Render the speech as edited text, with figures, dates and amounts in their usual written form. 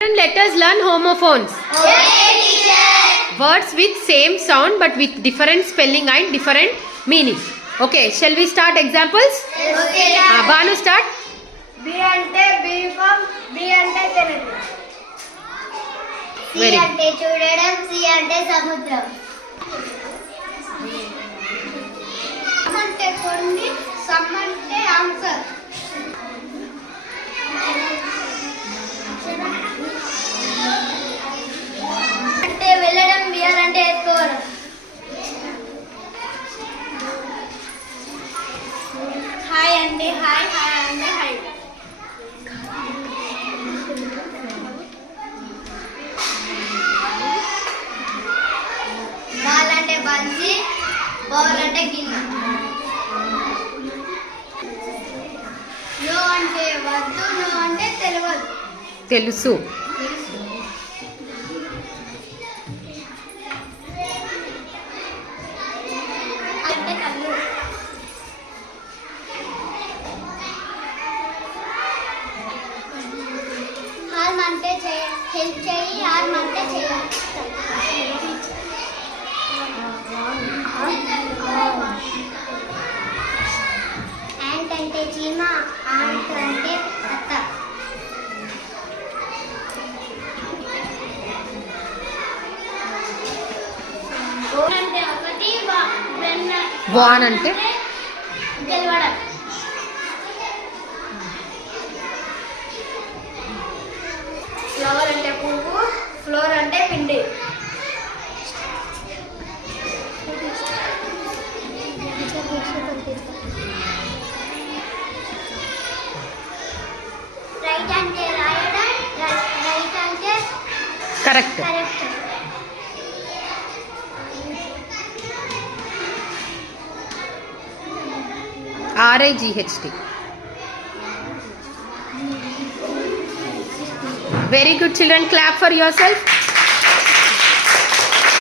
Let us learn homophones. Words with same sound but with different spelling and different meaning. Okay, shall we start examples? Okay. Banu, start. B ante B from B ante Telugu. C ante చూడడం, C ante సముద్రం. అంటే కొన్ని, సమ్ అంటే ఆన్సర్. అంటే వెళ్ళడం, విఆర్ అంటే ఎత్తుకోవడం. హాయ్ అంటే హాయ్, హాయ్ అంటే హాయ్. బాల్ అంటే బంతి, బౌల్ అంటే గిన్నె. నో అంటే వద్దు, నో అంటే తెలియదు. తెలుసు. అంటే కళ్ళు. హార్మ్ అంటే హెల్ప్ చేయి, హార్మ్ అంటే చేయాలి. యాంట్ అంటే చీమ, ఆంట్ అంటే అత్త. అంటే ఒకటి, వాన్ అంటే గెలవడం. ఫ్లవర్ అంటే పువ్వు, ఫ్లోర్ అంటే పిండి. రైట్ అంటే రాయడం, రైట్ అంటే correct. Correct. RIGHT. Very good children, clap for yourself.